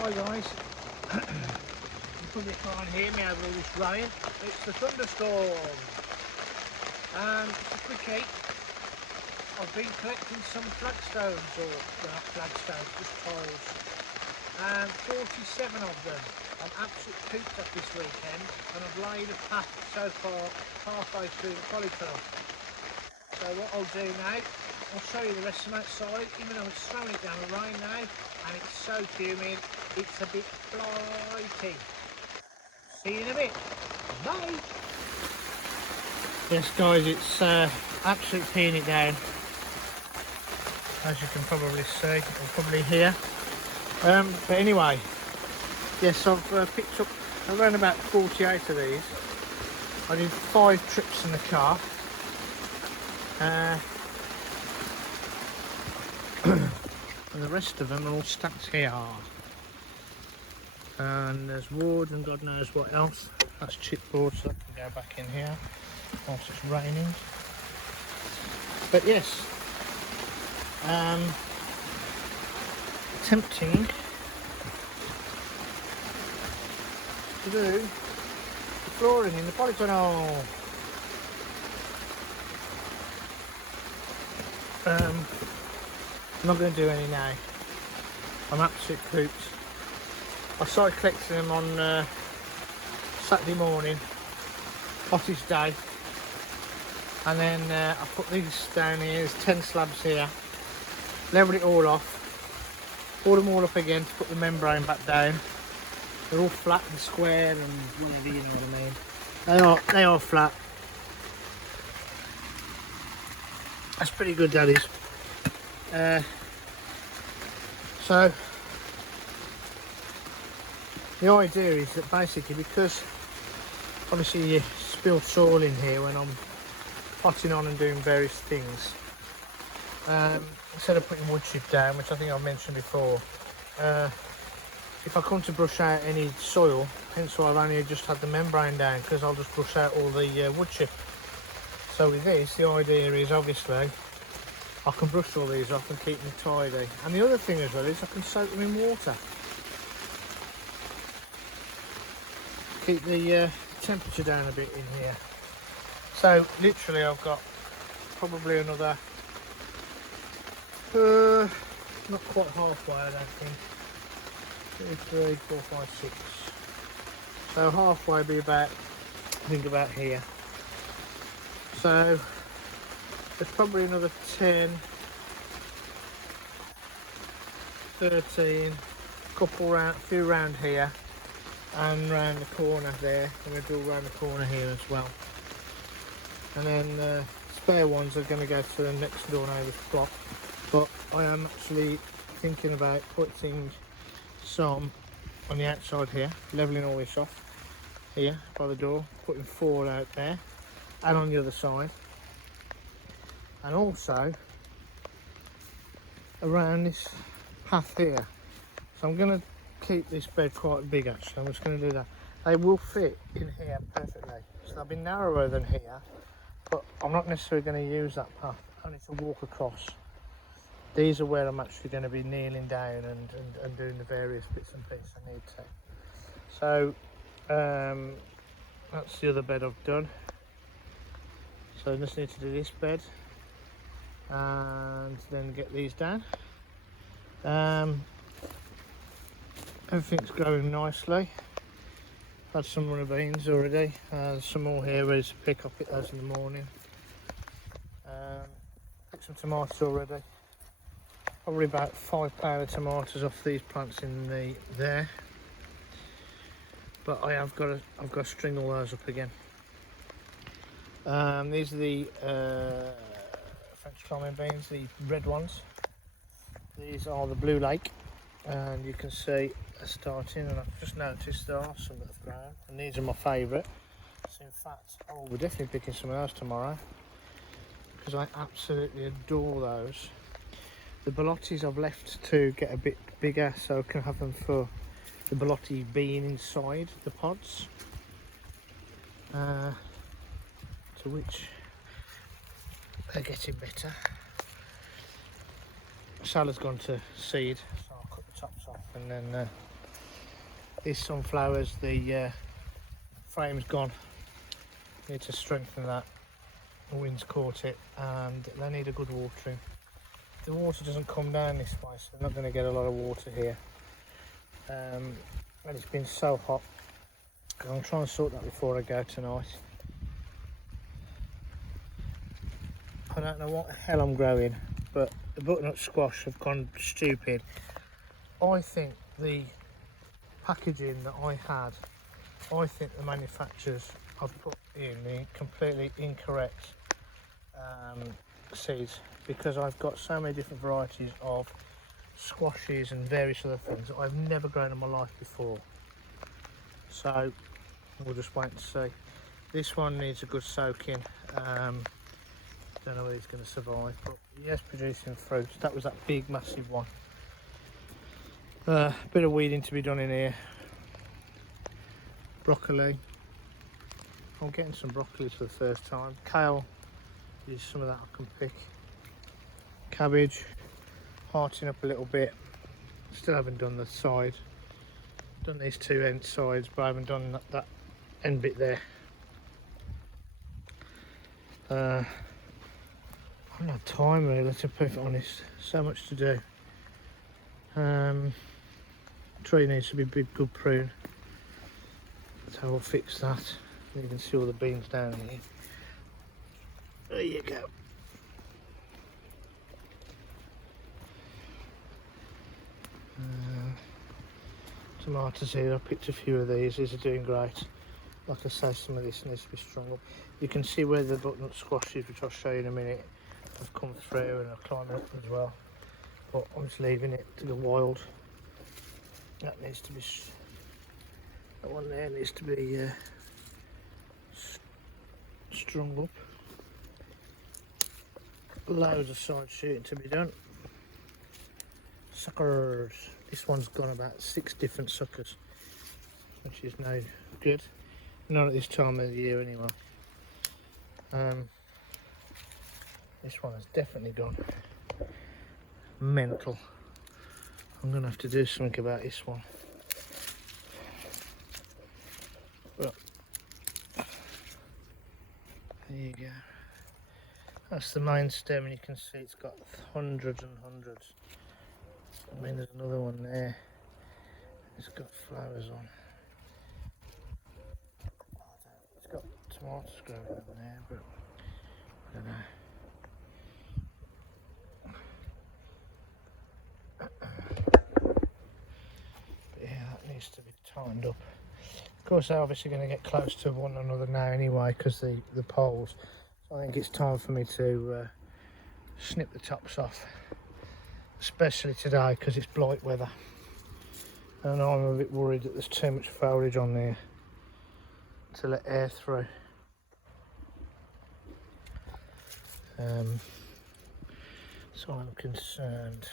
Hi guys, you probably can't hear me over all this rain. It's the thunderstorm. Just a quickie. I've been collecting some flagstones, or well, not flagstones, just tiles. 47 of them. I'm absolutely cooped up this weekend, and I've laid a path so far halfway through the Polytunnel. So what I'll do now, I'll show you the rest from outside, even though it's throwing it down the rain now, and it's so humid, it's a bit blighty. See you in a bit. Bye. Yes guys, it's absolutely peeing it down, as you can probably see, or probably hear. But anyway, yes, I've picked up around about 48 of these. I did 5 trips in the car. And the rest of them are all stacked here. And there's wood and God knows what else. That's chipboard, so that can go back in here whilst it's raining. But yes, attempting to do the flooring in the Polytunnel. I'm not going to do any now. I'm absolutely cooped. I started collecting them on Saturday morning, hottest day, and then I put these down here. There's 10 slabs here. Leveled it all off, pulled them all up again to put the membrane back down. They're all flat and square and whatever, you know what I mean. They are flat. That's pretty good, that is. So the idea is that basically, because obviously you spill soil in here when I'm potting on and doing various things, instead of putting wood chip down, which I think I've mentioned before, if I come to brush out any soil, hence why I've only just had the membrane down, because I'll just brush out all the wood chip. So with this, the idea is obviously I can brush all these off and keep them tidy. And the other thing as well is I can soak them in water. Keep the temperature down a bit in here. So literally I've got probably another, not quite halfway I don't think. 2, 3, 4, 5, 6. So halfway be about, I think about here. So there's probably another 10, 13, a few round here and round the corner there. I'm going to do around the corner here as well. And then spare ones are going to go to the next door neighbour's plot. But I am actually thinking about putting some on the outside here, levelling all this off here by the door, putting 4 out there and on the other side. And also around this path here. So I'm going to keep this bed quite big actually. I'm just going to do that. They will fit in here perfectly. So they'll be narrower than here, but I'm not necessarily going to use that path, only to walk across. These are where I'm actually going to be kneeling down and doing the various bits and pieces I need to. So that's the other bed I've done. So I just need to do this bed and then get these down. Everything's growing nicely. Had some runner beans already. There's some more here ready to pick. I'll pick those in the morning. Picked some tomatoes already. Probably about 5 pound of tomatoes off these plants in there. But I've got to string all those up again. These are the French climbing beans, the red ones. These are the Blue Lake, and you can see they're starting, and I've just noticed there are some that have grown, and these are my favourite. So in fact, we're definitely picking some of those tomorrow, because I absolutely adore those. The Bellottis I've left to get a bit bigger, so I can have them for the Bellotti being inside the pods. To which they're getting better. Salad's gone to seed, so I'll cut the tops off and then these sunflowers, the frame's gone. Need to strengthen that. The wind's caught it and they need a good watering. The water doesn't come down this way, so I'm not going to get a lot of water here. And it's been so hot. I'll try and sort that before I go tonight. I don't know what the hell I'm growing, but the butternut squash have gone stupid. I think the packaging that I had, I think the manufacturers have put in the completely incorrect seeds, because I've got so many different varieties of squashes and various other things that I've never grown in my life before. So we'll just wait and see. This one needs a good soaking. Don't know whether it's going to survive, but yes, producing fruit. That was that big massive one. Bit of weeding to be done in here. Broccoli. I'm getting some broccoli for the first time. Kale is some of that I can pick. Cabbage, hearting up a little bit. Still haven't done the side. Done these two end sides, but I haven't done that end bit there. I haven't had time really, to be perfectly honest. So much to do. Tree needs to be a big good prune, so we'll fix that. You can see all the beans down here. There you go. Tomatoes here, I picked a few of these. These are doing great. Like I say, some of this needs to be strung up. You can see where the butternut squashes, which I'll show you in a minute, have come through and are climbing up as well. But I'm just leaving it to go wild. That needs to be, that one there needs to be strung up. Loads of side shooting to be done. Suckers. This one's gone about 6 different suckers, which is no good. Not at this time of the year anyway. This one has definitely gone mental. I'm going to have to do something about this one. But there you go. That's the main stem, and you can see it's got hundreds and hundreds. I mean, there's another one there. It's got flowers on. It's got tomatoes growing on there, but I don't know. But yeah, that needs to be tightened up. Of course, they're obviously going to get close to one another now anyway, because the poles. So I think it's time for me to snip the tops off, especially today because it's blight weather. And I'm a bit worried that there's too much foliage on there to let air through. So I'm concerned.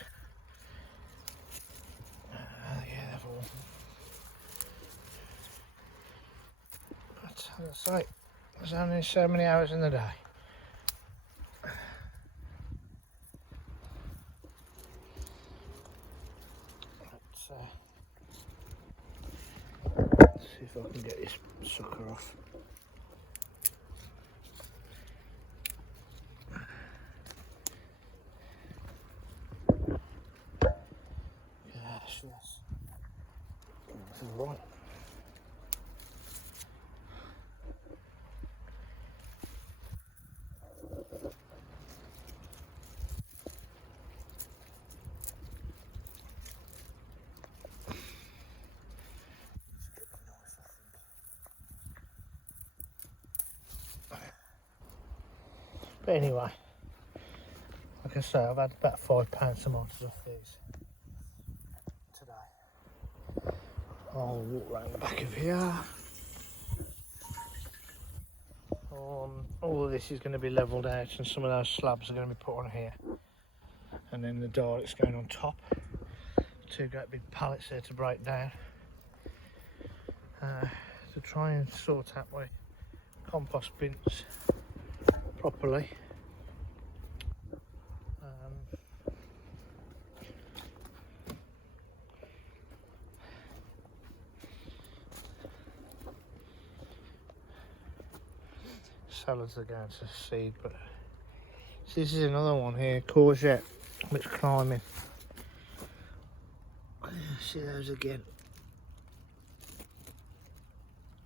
Yeah, they've all. But as I say, there's only so many hours in the day. Let's see if I can get this sucker off. Yes. This is right. But anyway, like I say, I've had about £5 tomatoes off these today. I'll walk around the back of here. All of this is going to be levelled out, and some of those slabs are going to be put on here, and then the direct's going on top. 2 great big pallets there to break down, to try and sort out my compost bins properly. salads are going to seed, but so this is another one here, courgette, which climbing. See those again.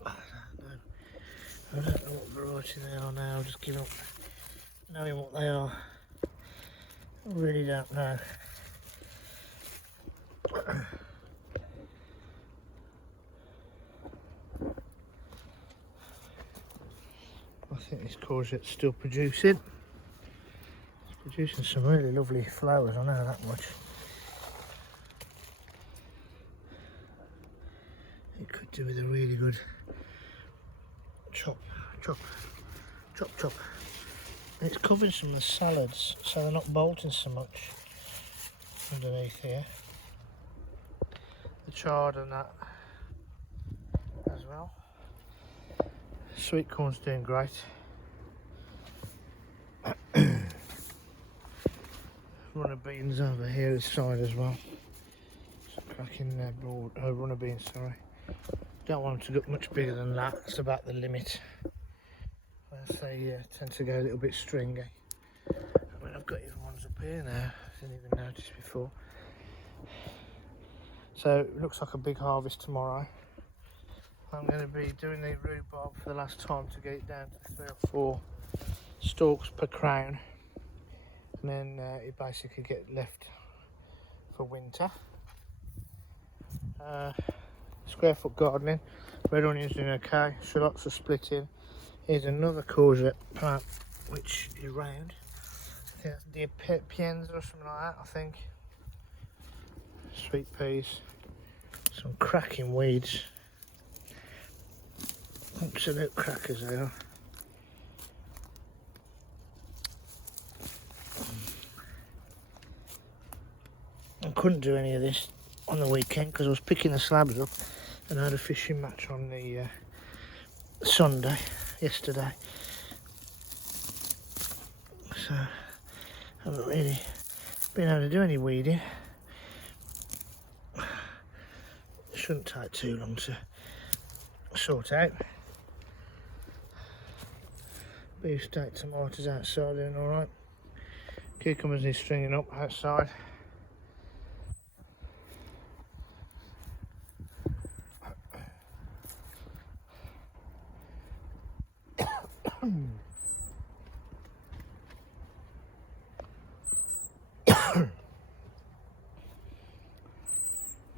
I don't know what variety they are now. I'm just giving up knowing what they are. I really don't know. I think this courgette's still producing. It's producing some really lovely flowers, I know that much. It could do with a really good chop. And it's covering some of the salads, so they're not bolting so much underneath here. The chard and that as well. Sweet corn's doing great. Runner beans over here this side as well. Some cracking runner beans, sorry. Don't want them to get much bigger than that, it's about the limit. They tend to go a little bit stringy. I mean, I've got even ones up here now, I didn't even notice before. So it looks like a big harvest tomorrow. I'm going to be doing the rhubarb for the last time to get it down to 3 or 4 stalks per crown, and then it basically get left for winter. Square foot gardening, red onions doing okay, shallots are splitting. Here's another courgette plant which is round. I think that's deer piens or something like that, I think. Sweet peas, some cracking weeds. Absolute crackers they are. I couldn't do any of this on the weekend because I was picking the slabs up and I had a fishing match on the Sunday yesterday, so I haven't really been able to do any weeding. It shouldn't take too long to sort out. Beefsteak tomatoes outside doing alright. Cucumbers is stringing up outside.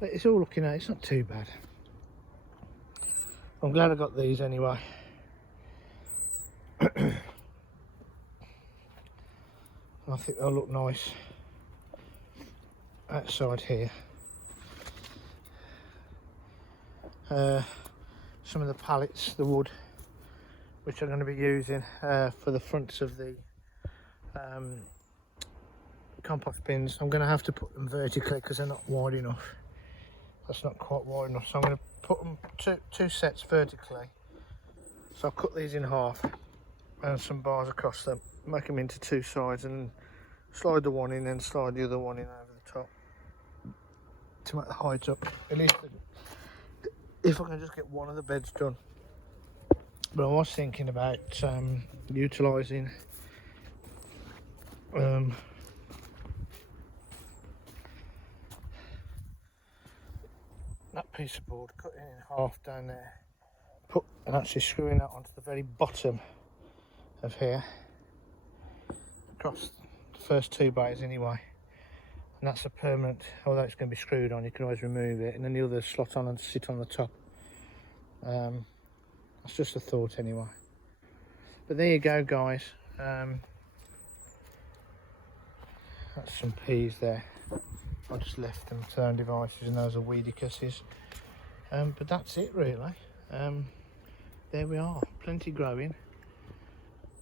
But it's all looking at, it's not too bad. I'm glad I got these anyway. I think they'll look nice outside here. Some of the pallets, the wood, which I'm going to be using for the fronts of the compost bins, I'm going to have to put them vertically because they're not wide enough. That's not quite wide enough, so I'm going to put them two sets vertically. So I'll cut these in half and some bars across them, make them into 2 sides and slide the one in and slide the other one in over the top to make the height up. At least if I can just get one of the beds done. But I was thinking about utilising that piece of board, cutting it in half down there, and actually screwing that onto the very bottom of here, across the first 2 bays anyway. And that's a permanent, although it's going to be screwed on, you can always remove it, and then the other slot on and sit on the top. That's just a thought anyway. But there you go, guys. That's some peas there. I just left them to their own devices, and those are weedy cusses. But that's it really. There we are, plenty growing.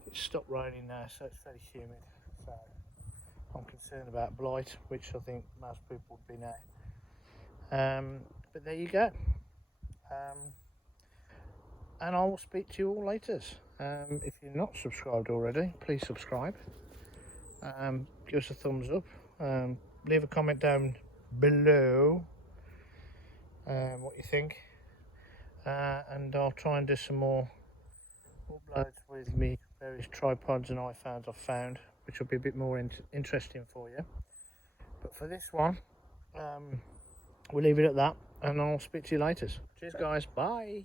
It's stopped raining now, so it's very humid. So I'm concerned about blight, which I think most people would be now. But there you go. And I will speak to you all later. If you're not subscribed already, please subscribe. Give us a thumbs up. Leave a comment down below what you think. And I'll try and do some more uploads with me various tripods and iPhones I've found, which will be a bit more interesting for you. But for this one, we'll leave it at that, and I'll speak to you later. Cheers guys, bye.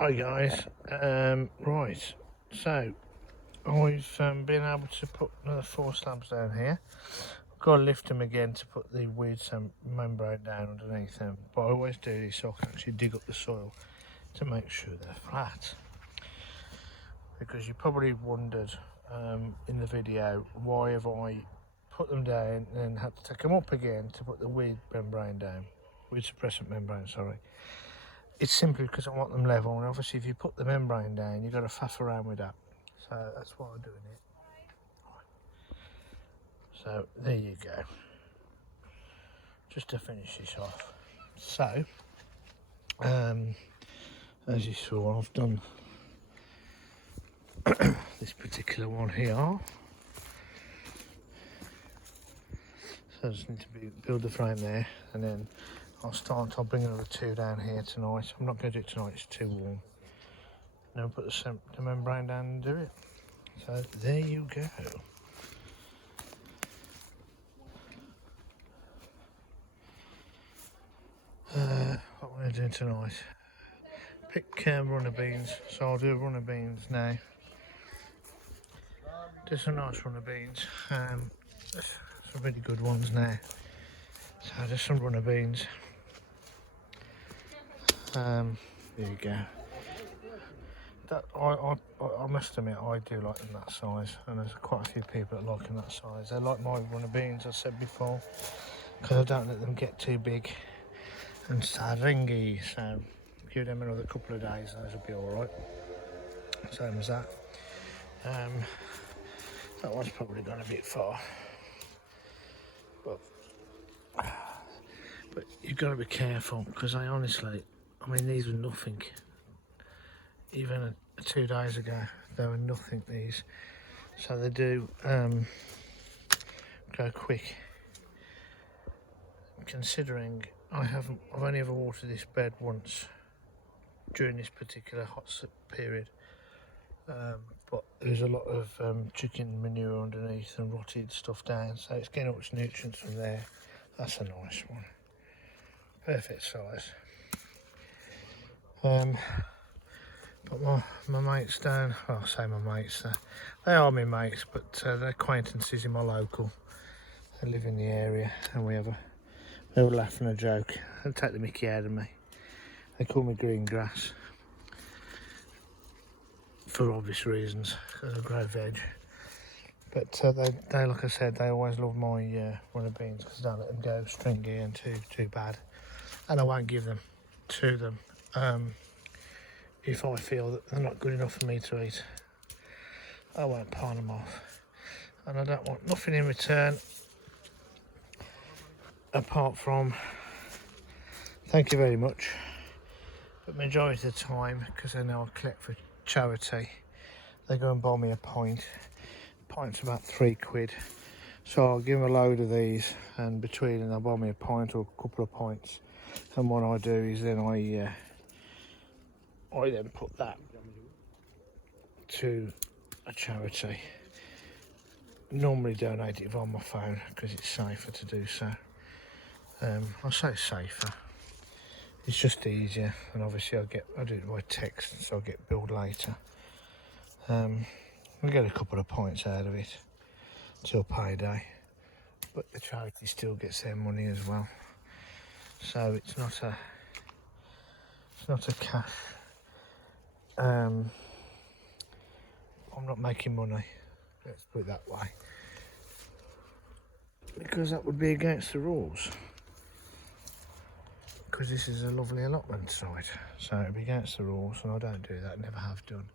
Hi guys, right, so I've been able to put another 4 slabs down here. I've got to lift them again to put the weed membrane down underneath them, but I always do this so I can actually dig up the soil to make sure they're flat. Because you probably wondered in the video, why have I put them down and then had to take them up again to put the weed membrane down, weed suppressant membrane, sorry. It's simply because I want them level, and obviously if you put the membrane down, you've got to faff around with that. So that's why I'm doing it. So there you go. Just to finish this off. So, as you saw, I've done this particular one here. So I just need to build the frame there, and then I'll bring another 2 down here tonight. I'm not going to do it tonight, it's too warm. Then I'll put the membrane down and do it. So there you go. What we're doing tonight, pick runner beans, so I'll do runner beans now. Do some nice runner beans, some really good ones now. So just some runner beans. There you go. That I must admit, I do like them that size, and there's quite a few people that like them that size. They like my runner beans, I said before, because I don't let them get too big and stringy. So give them another couple of days, those will be all right. Same as that. That one's probably gone a bit far, but you've got to be careful, because I mean, these were nothing. Even 2 days ago, they were nothing, these. So they do go quick. Considering I've only ever watered this bed once during this particular hot period, but there's a lot of chicken manure underneath and rotted stuff down, so it's getting all its nutrients from there. That's a nice one, perfect size. But my mates down, well, I say my mates, they are my mates, but they're acquaintances in my local. They live in the area, and we have a laugh and a joke. They take the mickey out of me. They call me green grass, for obvious reasons, because I grow veg. But they, like I said, they always love my runner beans, because I don't let them go stringy and too bad, and I won't give them to them if I feel that they're not good enough for me to eat. I won't pawn them off, and I don't want nothing in return apart from thank you very much. But majority of the time, because I know I collect for charity, they go and buy me a pint. A pint's about £3, so I'll give them a load of these, and between them they'll buy me a pint or a couple of pints. And what I do is then I then put that to a charity. Normally donate it via my phone, because it's safer to do so. I say safer, it's just easier, and obviously I do it by text, so I'll get billed later. We get a couple of points out of it till payday, but the charity still gets their money as well. So it's not a cash. I'm not making money, let's put it that way, because that would be against the rules. Because this is a lovely allotment site, so it'd be against the rules, and I don't do that, never have done.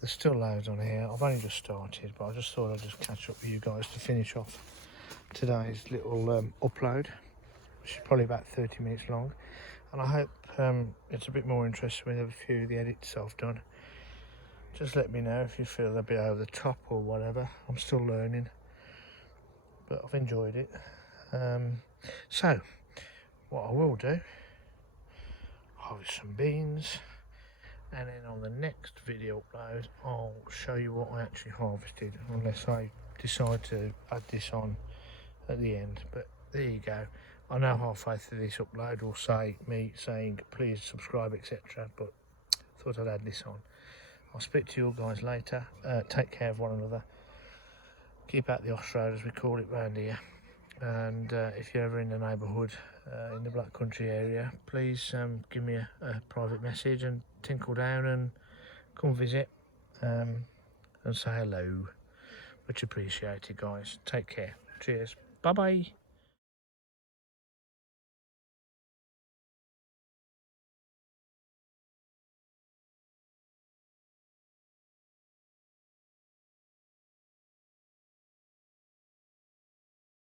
There's still loads on here. I've only just started, but I just thought I'd just catch up with you guys to finish off today's little upload, which is probably about 30 minutes long, and I hope it's a bit more interesting with a few of the edits I've done. Just let me know if you feel they're a bit over the top or whatever. I'm still learning, but I've enjoyed it. So what I will do, harvest some beans, and then on the next video upload I'll show you what I actually harvested, unless I decide to add this on at the end. But there you go. I know halfway through this upload will say me saying please subscribe, etc., but thought I'd add this on. I'll speak to you all guys later. Take care of one another, keep out the off road as we call it round here, and if you're ever in the neighbourhood in the Black Country area, please give me a private message and tinkle down and come visit and say hello. Much appreciated, guys. Take care. Cheers. Bye bye.